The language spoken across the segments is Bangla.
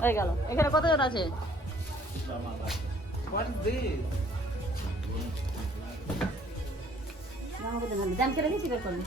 হয়ে গেল। এখানে কতজন আছে? জ্যামকে রেখেছি, বের করবি।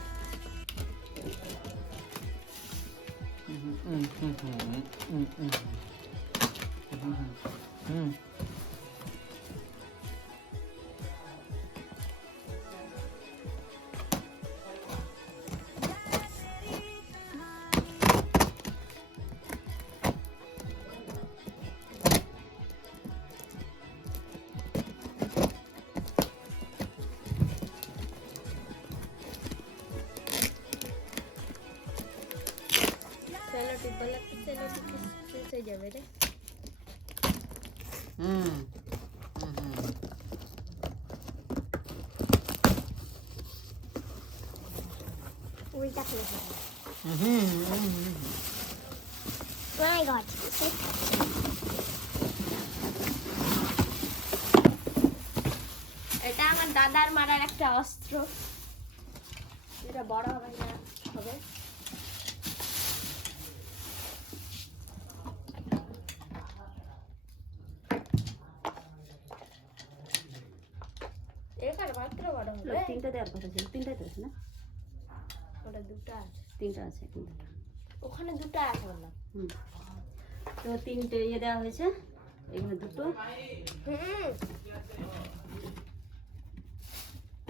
যাবে রে। উল্টা করে দেবো। My God. এটা আমার দাদার মারার একটা অস্ত্র। এটা বড় হবে না হবে। এখানে মাত্র বড় হবে। তিনটা দেওয়ার কথা ছিল, তিনটাই তো আছে না? ওটা দুটো আছে, তিনটা আছে কিন্তু, ওখানে দুটো আছে বললাম। তো তিনটে ইয়ে দেওয়া হয়েছে, এখানে দুটো।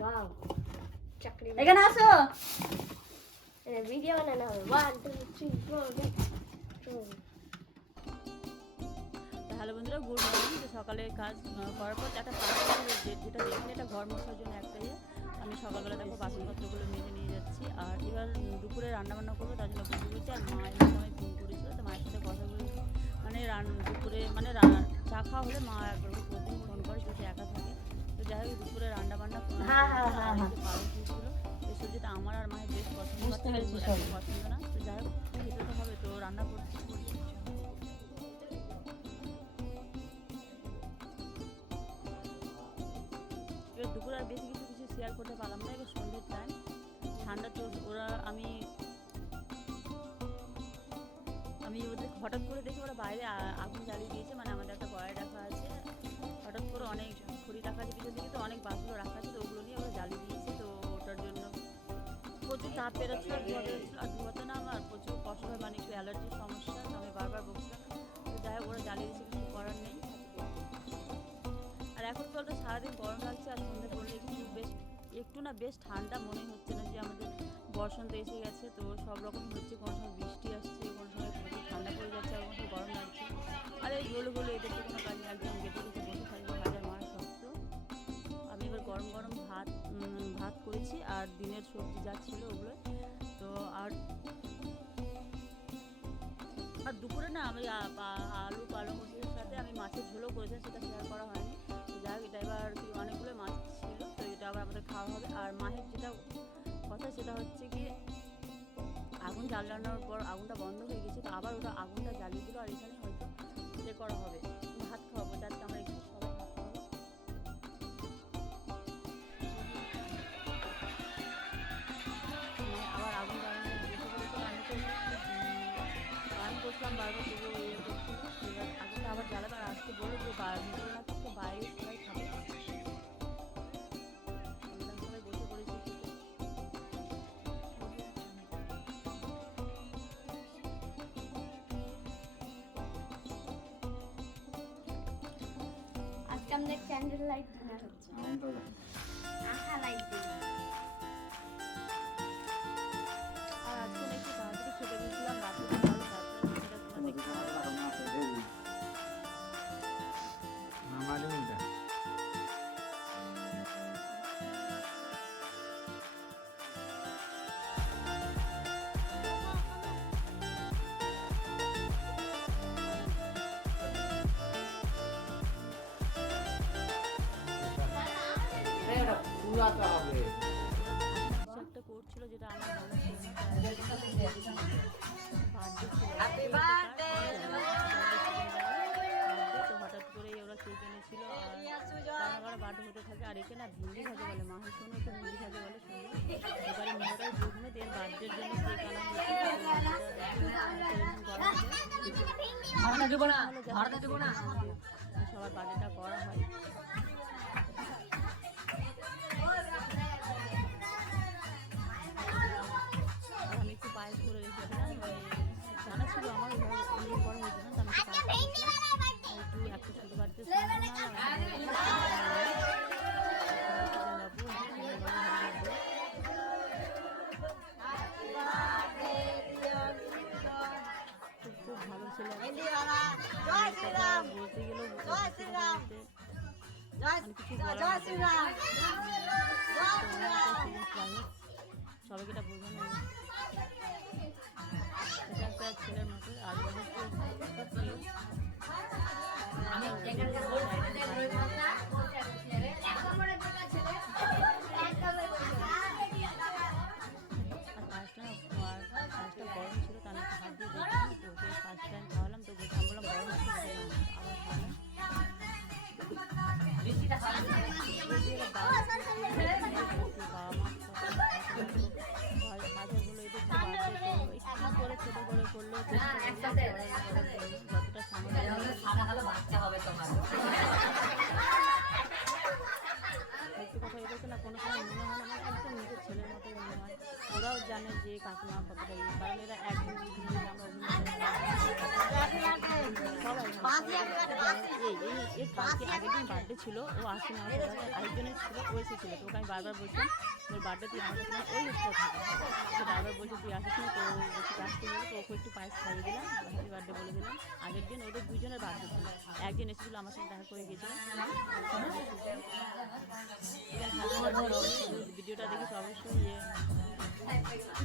ওয়াও, চাকরি। এখানে আসো, ভিডিও বানানো হবে। 1 2 3 4 হ্যালো বন্ধুরা, গুড মর্নিং। তো সকালে কাজ করার পর একটা কাজ যেটা দেখলে এটা ঘর মোছার জন্য একটা ইয়ে। আমি সকালবেলা দেখো বাসনপত্রগুলো মেজে নিয়ে যাচ্ছি, আর এবার দুপুরে রান্নাবান্না করবো, তার জন্য বসে বলছি। আর মা এমনি আমায় ফোন করেছিল, তো মায়ের সাথে কথা বলেছি। মানে দুপুরে মানে চা খাওয়া হলে মা একবার প্রতিদিন ফোন করে, যদি একা থাকে। তো যাই হোক, দুপুরে রান্নাবান্না করে পালন দিয়েছিল। এই সবজিটা আমার আর মায়ের বেশ পছন্দ, পছন্দ না। তো যাই হোক, খেতে তো হবে, তো রান্না করছি। দুপুর আর বেশি কিছু শেয়ার করতে পারলাম না, এবার সন্ধ্যের টাইম, ঠান্ডা তো ওরা আমি ওদের হঠাৎ করে দেখি ওরা বাইরে আগুন জ্বালিয়ে দিয়েছে। মানে আমাদের একটা কড়াই রাখা আছে, হঠাৎ করে অনেক খড়ি রাখা আছে পিছন দিকে, তো অনেক বাসগুলো রাখা আছে, তো ওগুলো নিয়ে ওরা জ্বালিয়ে দিয়েছে। তো ওটার জন্য প্রচুর তাপ বেরোচ্ছিল, আর ধোয়া বেরোচ্ছিল। আর ধোয়াতে না আমার প্রচুর কষ্ট হয়, মানে একটু অ্যালার্জির সমস্যা, তো আমি বারবার বলছিলাম। তো যাই হোক, ওরা জ্বালিয়ে দিয়েছে, কিছু করার নেই। আর এখন তো সারাদিন গরম লাগছে, আর সন্ধ্যে পড়লে একটু না বেশ ঠান্ডা মনে হচ্ছে না যে আমাদের বসন্ত এসে গেছে। তো সব রকম হচ্ছে, কোনো সময় বৃষ্টি আসছে, কোনো সময় প্রচুর ঠান্ডা পড়ে যাচ্ছে, আর কোনো সময় গরম লাগছে। আর এই গোলগুলো এদের তো কোনো কাজে একদম গেটে গেছে, বসে থাকবে হাজার মার শক্ত। আমি এবার গরম গরম ভাত করেছি, আর দিনের সবজি যা ছিল ওগুলো। তো আর দুপুরে না আমি আলু পালং মুসুরের সাথে আমি মাছের ঝোলও করেছিলাম, সেটা শেয়ার করা হয়নি। যাই হোক, এটা এবার অনেকগুলো মাছ ছিল, তো এটা আবার আমাদের খাওয়া হবে। আর মায়ের যেটা কথা, সেটা হচ্ছে কি, আগুন জ্বালানোর পর আগুনটা বন্ধ হয়ে গেছে, তো আবার ওটা আগুনটা জ্বালিয়ে দিল, আর এখানে হয়তো ইয়ে করা হবে, ভাত খাওয়াবো, যাতে আমরা এখানে সবাই ভাত খাবো। আবার আগুন জ্বালানো বসে বলেছে, আমি করছিলাম বারবার, তবুও ইয়ে করছিল। এবার আগুনটা আবার জ্বালাবে, আর আজকে বলে যে ভিতরে না থাকতে বাইরে সবাই খাবে। সবাই বসে পড়েছি খেতে। আজকে আমাদের ক্যান্ডেল লাইট ডিনার হচ্ছে। আহা লাইট দিই। আর আজকে একটু তাড়াতাড়ি খেতে দিয়েছিলাম, রাতে একটা করছিল, যেটা আমার মনে ছিল না, তো হঠাৎ করেই ওরা কেক এনেছিল, আর আবার বার্থডে হতে থাকে। আর একে না ভিন্ডি ভাজা বলে, মা শোনো একটু ভিন্ডি ভাজা বলে, শুনি। এবারে মেয়েটার জন্মে এর বার্থডের জন্য কেক আনা হয়েছিল। সবার বার্থডেটা করা হয়। আর আমি একটু পায়েস করে রেখেছিলাম, জানা ছিল আমার ওইভাবে করা হয়েছিল না, তো আমি একটু পায়েস করেছিলাম। একটু ছোটো বাড়িতে খুব ভালো ছিল। বলতে গেলেও সবাইকে এটা বোঝানো, এটা একটা ছেলের মতো। আর খুব প্রিয় ফার্স্টটা গরম ছিল, তো আমি হাত দিয়ে দেখলাম, তো ওকে ফার্স্ট টাইম খাওয়ালাম, তো আমি বললাম গরম আছে আবার খাওয়ালাম। ভাজাগুলো এদের একটু করে ছোটো করে করলেও যতটা সত্যি কথা এটাকে না কোনো সময় মনে হয় না, আমার একদম নিজের ছেলের মতোই মনে হয়। ওরাও জানে যে কাকিমা কতটা ইয়ে, কারণ এরা একদিন দুদিন আমরা এর কালকে আগের দিন বার্থডে ছিল, ও আসেনি আমার সাথে, আরেকজনের ছিল, ও এসেছিলো। তো ওকে আমি বারবার বলছিলাম তোর বার্থডে তুই আমার সাথে ওই স্কুলে থাকে, তো বারবার বলছে তুই আসিস নি, তো বলছি আসতে বলে, তো ওকে একটু পায়েস খাইয়ে দিলাম, হ্যাপি বার্থডে বলে দিলাম। আগের দিন ওদের দুজনের বার্থডে ছিল, একদিন এসেছিলো আমার সাথে দেখা করে গেছিলো। ভিডিওটা দেখিস অবশ্যই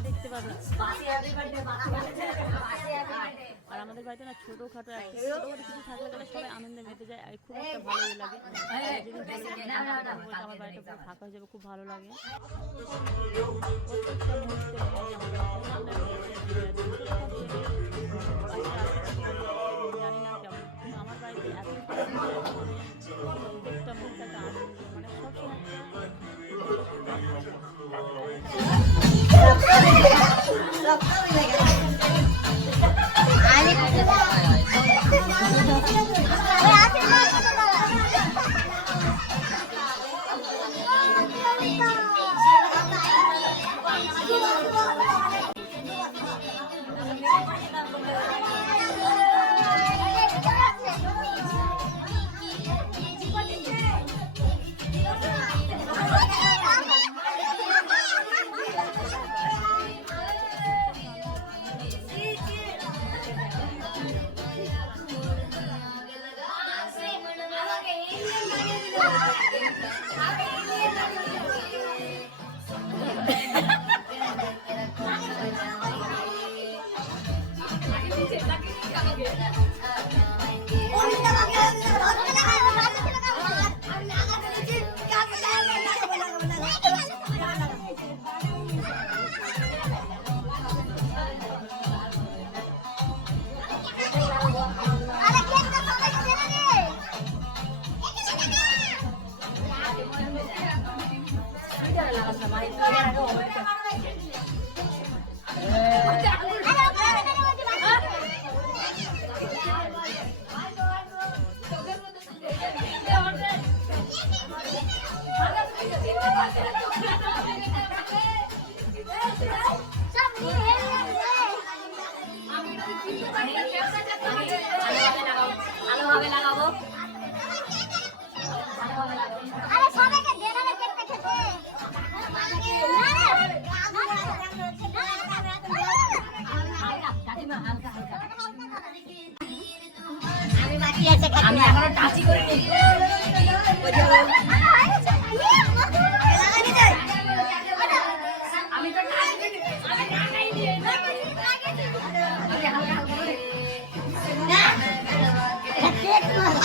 দেখতে পাবে। আর আমাদের বাড়িতে না ছোটোখাটো একটা ছোটোখাটো কিছু থাকলে গেলে সবাই আনন্দে মেতে যায়, আর খুব একটা ভালোই লাগে। যেদিন আমার বাড়িটা পুরো ফাঁকা হয়ে যাবে, খুব ভালো লাগে। জানি না কেমন, কিন্তু আমার বাড়িতে এত প্রত্যেকটা মুহূর্তে একটা আনন্দ, মানে সবসময় আমি এখনো টাচই করিনি।